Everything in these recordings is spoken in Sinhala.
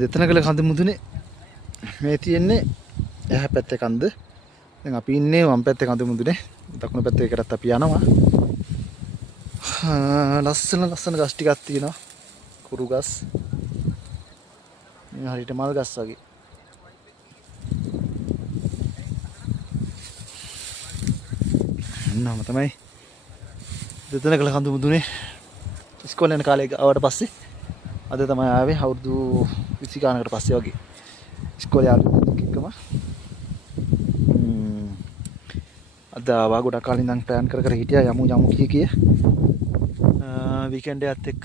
දෙතනකල කඳ මුදුනේ මේ තියෙන්නේ එහා පැත්තේ කන්ද. දැන් අපි ඉන්නේ වම් පැත්තේ කඳ මුදුනේ. දකුණු පැත්තේ එකටත් අපි යනවා. ලස්සන ගස් ටිකක් තියෙනවා. කුරු ගස්. මේ හරියට මල් ගස් වගේ. නම තමයි දෙතනකල කඳ මුදුනේ ඉස්කෝලේ යන කාලේ ආවට පස්සේ අද තමයි ආවේ අවුරුදු 20 ගානකට පස්සේ වගේ ඉස්කෝලේ යාළුවෝ එක්කම අද ආවා ගොඩක් කාලේ ඉඳන් ප්ලෑන් කර හිටියා යමු කිය වීකෙන්ඩ් එකත් එක්ක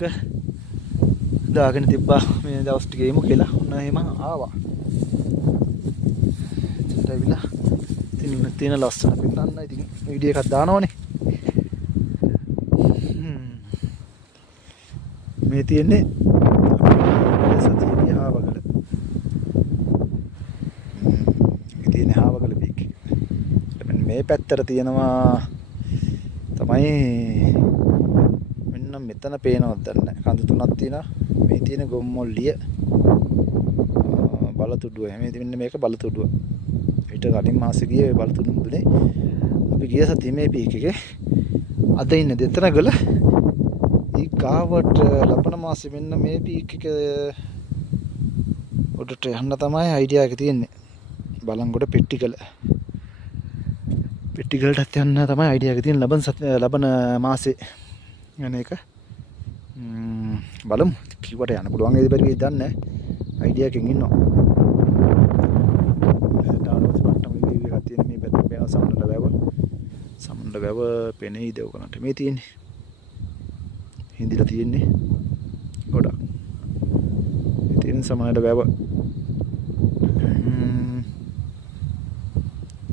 දාගෙන තිබ්බා මේ දවස් ටික ගේමු කියලා. ඔන්න එහෙම ආවා. ඇවිල්ලා තියෙන ලස්සන පින්නන්න ඉතින් වීඩියෝ එකක් දානවනේ. මේ තියෙන්නේ සතියේ හාවගල. මේ තියෙන්නේ හාවගල පීක්. මේ පැත්තට තියෙනවා තමයි මෙන්න මෙතන පේනවද නැහැ. කඳු තුනක් තියෙනවා. මේ තියෙන ගොම්මොල්ලිය බලතුඩුව. මෙන්න මේක බලතුඩුව. ඊට කලින් මාසෙ ගියේ බලතුඩු මුදුනේ. අපි ගිය සතියේ මේ පීක් එකේ අද ඉන්න දෙතනගල ඊගාවට ලබන මාසෙ මෙන්න මේ පීක් එක උඩට යන්න තමයි අයිඩියා එක තියෙන්නේ. බලංගොඩ පෙට්ටිගල. පෙට්ටිගලටත් යන්න තමයි අයිඩියා එක තියෙන්නේ. ලබන මාසේ යන එක. බලමු. කිව්වට යන්න පුළුවන් ඒද බැරි වෙයිද දන්නේ නැහැ. අයිඩියා එකකින් ඉන්නවා. ඩාලෝස් පට්ටම වීඩියෝ එකක් තියෙන මේ පැත්තේ පේන සම්මත වැව. සම්මත වැව පෙනෙයිද ඔයගලන්ට මේ තියෙන්නේ. හින්දිලා තියෙන්නේ ගොඩක්. මේ තියෙන සම්මත වැව.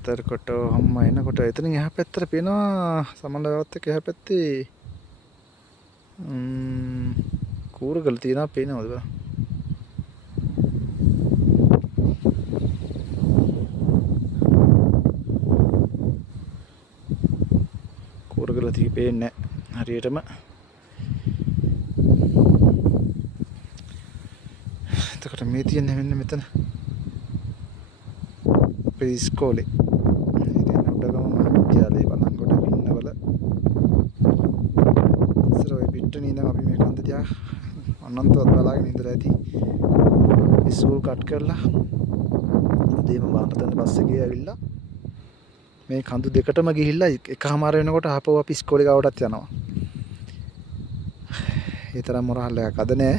තරකට හම්ම එනකොට එතනින් එහා පැත්තට පේනවා සම්මත වැවත් එක්ක එහා පැත්තේ කූරගල තියෙනවා පේනවද බලන්න. කූරගල තිය පේන්නේ හරියටම. එතකොට මේ තියෙන්නේ මෙන්න මෙතන අපේ ඉස්කෝලේ. මේ තියෙන උඩගම මහාවිද්‍යාලයේ බලංගොඩ පින්නවල ඔය පිට්ටනිය ඉඳන් අපි මේ කන්ද තියා අනන්තවත් බලාගෙන ඉඳලා ඇති. ඉස්කෝල් කට් කරලා උදේම බානතන බස් එකේ ඇවිල්ලා මේ කඳු දෙකටම ගිහිල්ලා එකමාර වෙනකොට ආපහු අපි ඉස්කෝලේ ගාවටත් යනවා. ඒ තරම් මොරහල්ලයක් අද නෑ.